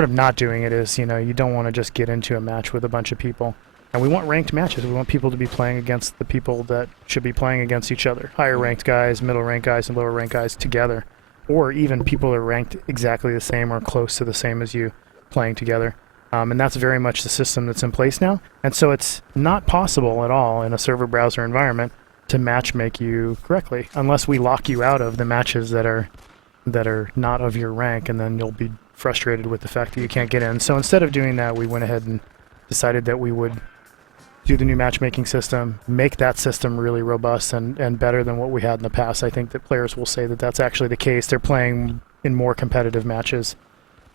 of not doing it is, you don't want to just get into a match with a bunch of people. And we want ranked matches. We want people to be playing against the people that should be playing against each other. Higher ranked guys, middle ranked guys, and lower ranked guys together. Or even people that are ranked exactly the same or close to the same as you playing together. And that's very much the system that's in place now. And so it's not possible at all in a server browser environment to matchmake you correctly, unless we lock you out of the matches that are not of your rank, and then you'll be frustrated with the fact that you can't get in. So instead of doing that, we went ahead and decided that we would do the new matchmaking system, make that system really robust and better than what we had in the past. I think that players will say that that's actually the case. They're playing in more competitive matches,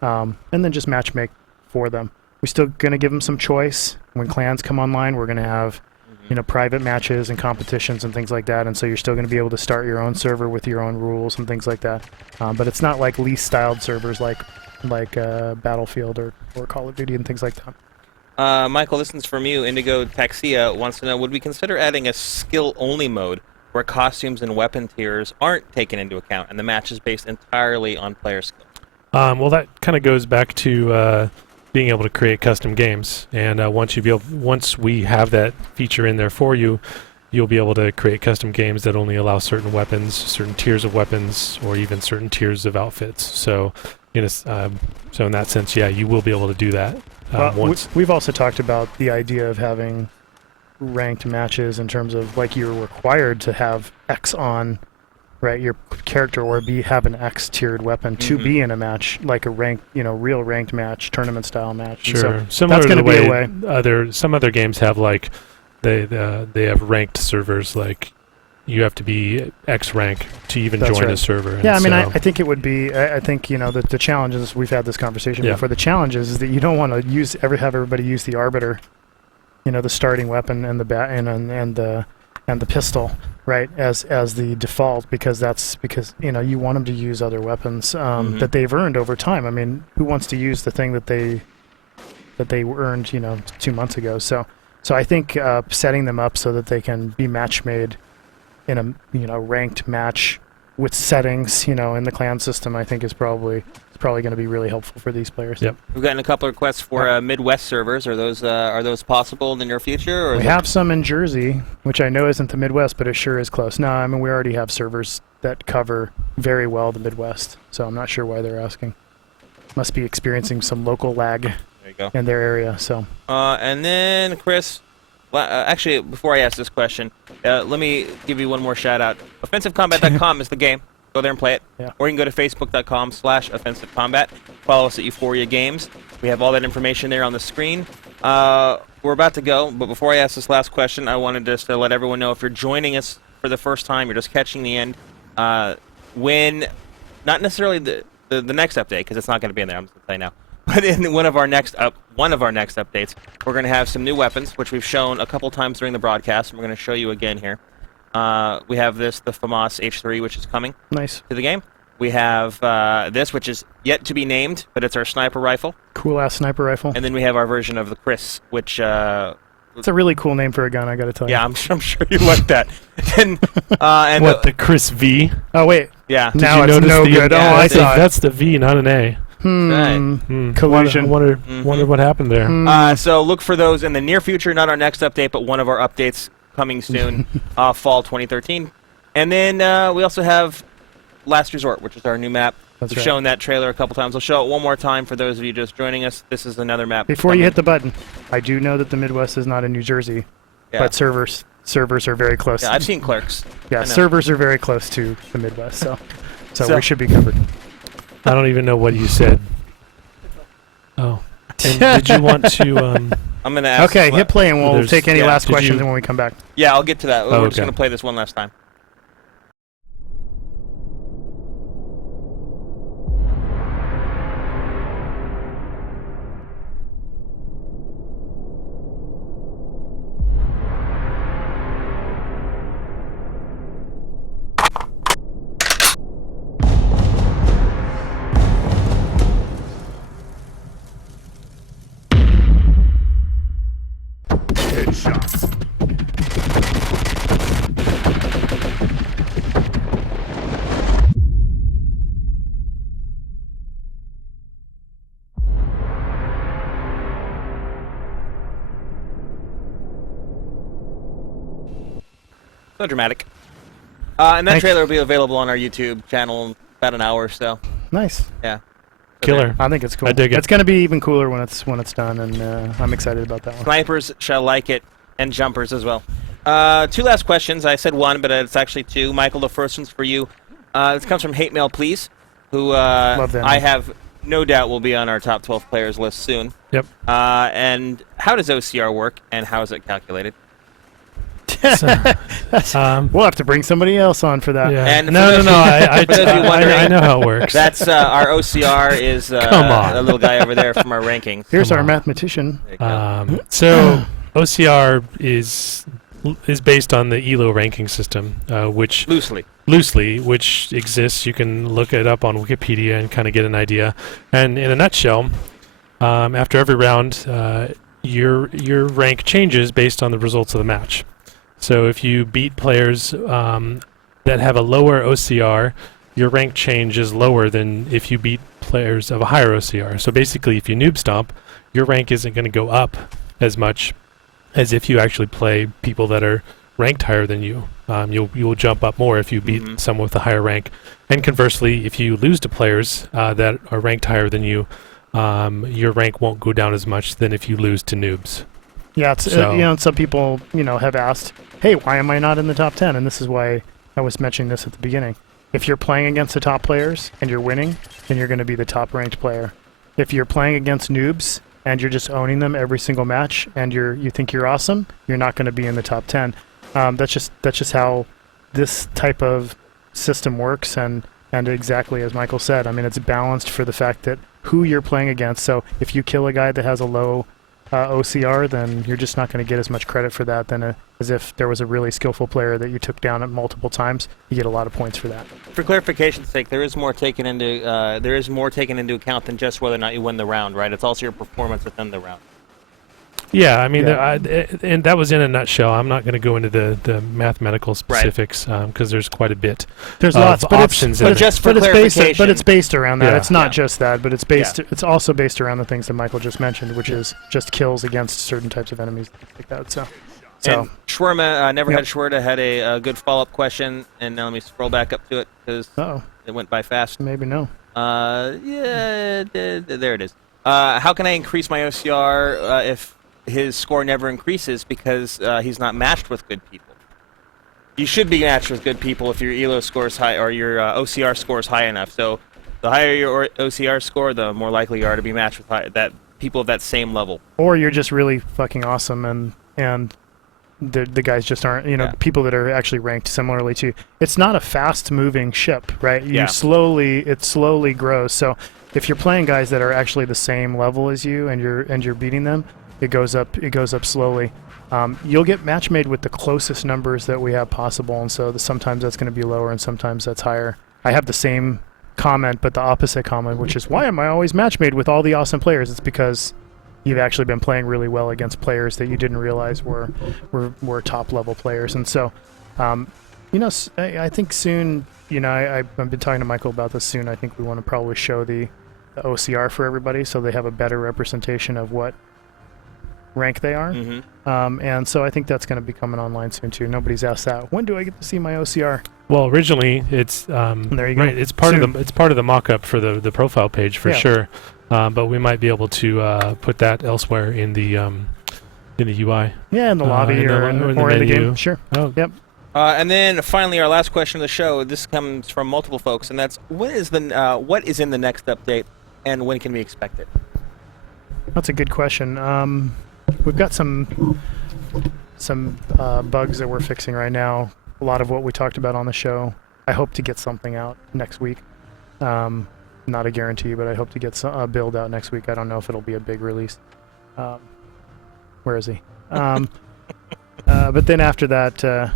and then just matchmake for them. We're still going to give them some choice. When clans come online, we're going to have private matches and competitions and things like that, and so you're still going to be able to start your own server with your own rules and things like that. But it's not like least-styled servers like Battlefield or Call of Duty and things like that. Michael, this is from you. Indigo Taxia wants to know, would we consider adding a skill-only mode where costumes and weapon tiers aren't taken into account and the match is based entirely on player skill? Well, that kind of goes back to being able to create custom games. And once we have that feature in there for you, you'll be able to create custom games that only allow certain weapons, certain tiers of weapons, or even certain tiers of outfits. So, so in that sense, yeah, you will be able to do that. We've also talked about the idea of having ranked matches in terms of like you're required to have X on, right, your character, or have an X tiered weapon to be in a match, like a ranked, real ranked match, tournament style match. Sure. And so Similar that's to the be way some other games have, like they have ranked servers, like you have to be X rank to even join a server. Yeah, I mean, I think it would be. I think the challenge is, we've had this conversation before. The challenge is that you don't want to have everybody use the arbiter, the starting weapon and the bat and the pistol, right, as the default, because you want them to use other weapons that they've earned over time. I mean, who wants to use the thing that they earned 2 months ago? So I think setting them up so that they can be match made in a ranked match with settings, in the clan system, I think is probably going to be really helpful for these players. Yep. We've gotten a couple of requests for Midwest servers. Are those possible in the near future? Or We have some in Jersey, which I know isn't the Midwest, but it sure is close. No, I mean, we already have servers that cover very well the Midwest, so I'm not sure why they're asking. Must be experiencing some local lag There you go. in their area. So And then, Chris, actually, before I ask this question, let me give you one more shout-out. OffensiveCombat.com is the game. Go there and play it. Yeah. Or you can go to Facebook.com/OffensiveCombat. Follow us at U4 Games. We have all that information there on the screen. We're about to go, but before I ask this last question, I wanted just to let everyone know if you're joining us for the first time, you're just catching the end, when, not necessarily the next update, because it's not going to be in there, I'm just going to tell you now. But in one of our next updates, we're going to have some new weapons, which we've shown a couple times during the broadcast, and we're going to show you again here. We have the FAMAS H3, which is coming nice, to the game. We have this, which is yet to be named, but it's our sniper rifle. cool ass sniper rifle. And then we have our version of the Chris, which... It's a really cool name for a gun, I got to tell you. yeah, I'm sure you like that. and What, the Chris V? Oh wait, yeah. Did now you it's notice no the- good. Yeah, Oh, I that's saw it. That's the V, not an A. Right. Collusion. Wonder what happened there. So look for those in the near future, not our next update, but one of our updates coming soon, fall 2013. And then we also have Last Resort, which is our new map. That's We've right. shown that trailer a couple times. I'll show it one more time for those of you just joining us. This is another map. Before you hit the button, I do know that the Midwest is not in New Jersey, but servers are very close. Yeah, I've seen Clerks. I Yeah, know. servers are very close to the Midwest, so So- we should be covered. I don't even know what you said. Oh. And did you want to... I'm going to ask... Okay, hit play and we'll There's- take any yeah, last did questions you- when we come back. Yeah, I'll get to that. We're just okay. going to play this one last time. So dramatic. And that Thanks. trailer will be available on our YouTube channel in about an hour or so. Nice. Yeah. So Killer. I think it's cool. I dig it. It's going to be even cooler when it's done, and I'm excited about that one. Snipers shall like it, and jumpers as well. Two last questions. I said one, but it's actually two. Michael, the first one's for you. This comes from Hate Mail Please, who Love that I name. have no doubt will be on our top 12 players list soon. Yep. And how does OCR work, and how is it calculated? We'll have to bring somebody else on for that. Yeah. And for no. those- I for those of you wondering- know how it works. That's our OCR is Come on. a little guy over there from our rankings. Here's Come our on. mathematician. There you go. So OCR is based on the ELO ranking system, which Loosely. exists. You can look it up on Wikipedia and kind of get an idea. And in a nutshell, after every round, your rank changes based on the results of the match. So if you beat players that have a lower OCR, your rank change is lower than if you beat players of a higher OCR. So basically, if you noob stomp, your rank isn't going to go up as much as if you actually play people that are ranked higher than you. You'll jump up more if you beat someone with a higher rank. And conversely, if you lose to players that are ranked higher than you, your rank won't go down as much than if you lose to noobs. Yeah, it's, So- some people, have asked, hey, why am I not in the top 10? And this is why I was mentioning this at the beginning. If you're playing against the top players and you're winning, then you're going to be the top ranked player. If you're playing against noobs and you're just owning them every single match and you think you're awesome, you're not going to be in the top 10. That's just how this type of system works, and exactly as Michael said, I mean, it's balanced for the fact that who you're playing against. So if you kill a guy that has a low OCR, then you're just not going to get as much credit for that than as if there was a really skillful player that you took down at multiple times. You get a lot of points for that. For clarification's sake, there is more taken into account than just whether or not you win the round, right? It's also your performance within the round. Yeah, I mean, Yeah. and that was in a nutshell. I'm not going to go into the mathematical specifics because there's quite a bit. There's of lots, but options in but it. just for but clarification, it's based around that. Yeah. It's not Yeah. just that, but it's based. It's also based around the things that Michael just mentioned, which is just kills against certain types of enemies, things like that. So And Schwerma, Yep. Neverhead Schwerta had a good follow-up question, and now let me scroll back up to it because oh, it went by fast. maybe no. Yeah, there it is. How can I increase my OCR if his score never increases because he's not matched with good people? You should be matched with good people if your ELO score is high or your OCR score is high enough. So the higher your OCR score, the more likely you are to be matched with people of that same level. Or you're just really fucking awesome, and the guys just aren't. You know, Yeah. people that are actually ranked similarly to you. It's not a fast-moving ship, right? Yeah. It slowly grows. So if you're playing guys that are actually the same level as you, and you're beating them, it goes up slowly. You'll get match made with the closest numbers that we have possible, and so sometimes that's going to be lower, and sometimes that's higher. I have the same comment, but the opposite comment, which is, why am I always match made with all the awesome players? It's because you've actually been playing really well against players that you didn't realize were top level players, and so, I think soon. I've been talking to Michael about this soon. I think we want to probably show the OCR for everybody, so they have a better representation of what rank they are. Mm-hmm. And so I think that's going to be coming online soon too. Nobody's asked that. When do I get to see my OCR? Well, originally it's There you go. right. It's part Soon. of the mock-up for the profile page for Yeah. sure. But we might be able to put that elsewhere in the UI. Yeah, in the lobby in the or lo- in or in the the menu. game. Sure. Oh, Yep. And then finally, our last question of the show. This comes from multiple folks, and that's what is in the next update, and when can we expect it? That's a good question. We've got some bugs that we're fixing right now. A lot of what we talked about on the show. I hope to get something out next week. Not a guarantee, but I hope to get a build out next week. I don't know if it'll be a big release. Where is he? But then after that,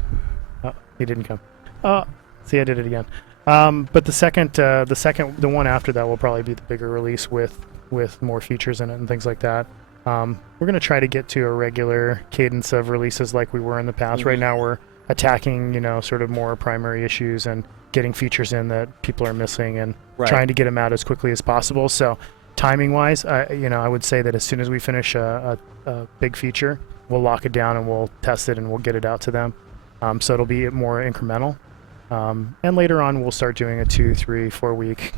he didn't come. See, I did it again. But the one after that will probably be the bigger release with more features in it and things like that. We're going to try to get to a regular cadence of releases like we were in the past. Mm-hmm. Right now we're attacking, sort of more primary issues and getting features in that people are missing and Right. trying to get them out as quickly as possible. So timing-wise, I would say that as soon as we finish a big feature, we'll lock it down and we'll test it and we'll get it out to them. So it'll be more incremental. And later on, we'll start doing a 2, 3, 4 week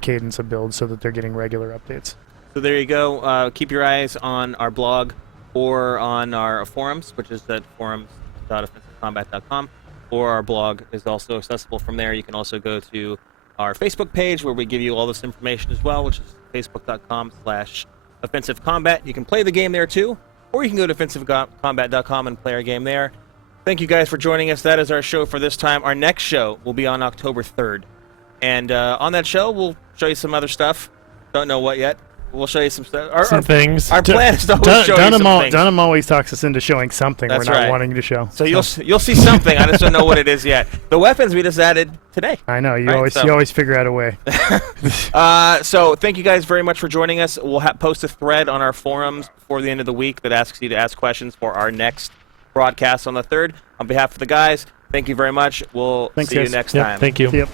cadence of builds so that they're getting regular updates. So there you go. Keep your eyes on our blog or on our forums, which is at forums.offensivecombat.com, or our blog is also accessible from there. You can also go to our Facebook page where we give you all this information as well, which is facebook.com/offensivecombat. You can play the game there too, or you can go to offensivecombat.com and play our game there. Thank you guys for joining us. That is our show for this time. Our next show will be on October 3rd. And on that show, we'll show you some other stuff. Don't know what yet. We'll show you some stuff. some things. Our plan is to always show you some things. Dunham always talks us into showing something That's we're not right. wanting to show. So you'll see something. I just don't know what it is yet. The weapons we just added today. I know you Right, always so- you always figure out a way. So thank you guys very much for joining us. We'll post a thread on our forums before the end of the week that asks you to ask questions for our next broadcast on the 3rd. On behalf of the guys, thank you very much. We'll Thanks, see you guys. next Yep, time. thank you. Yep.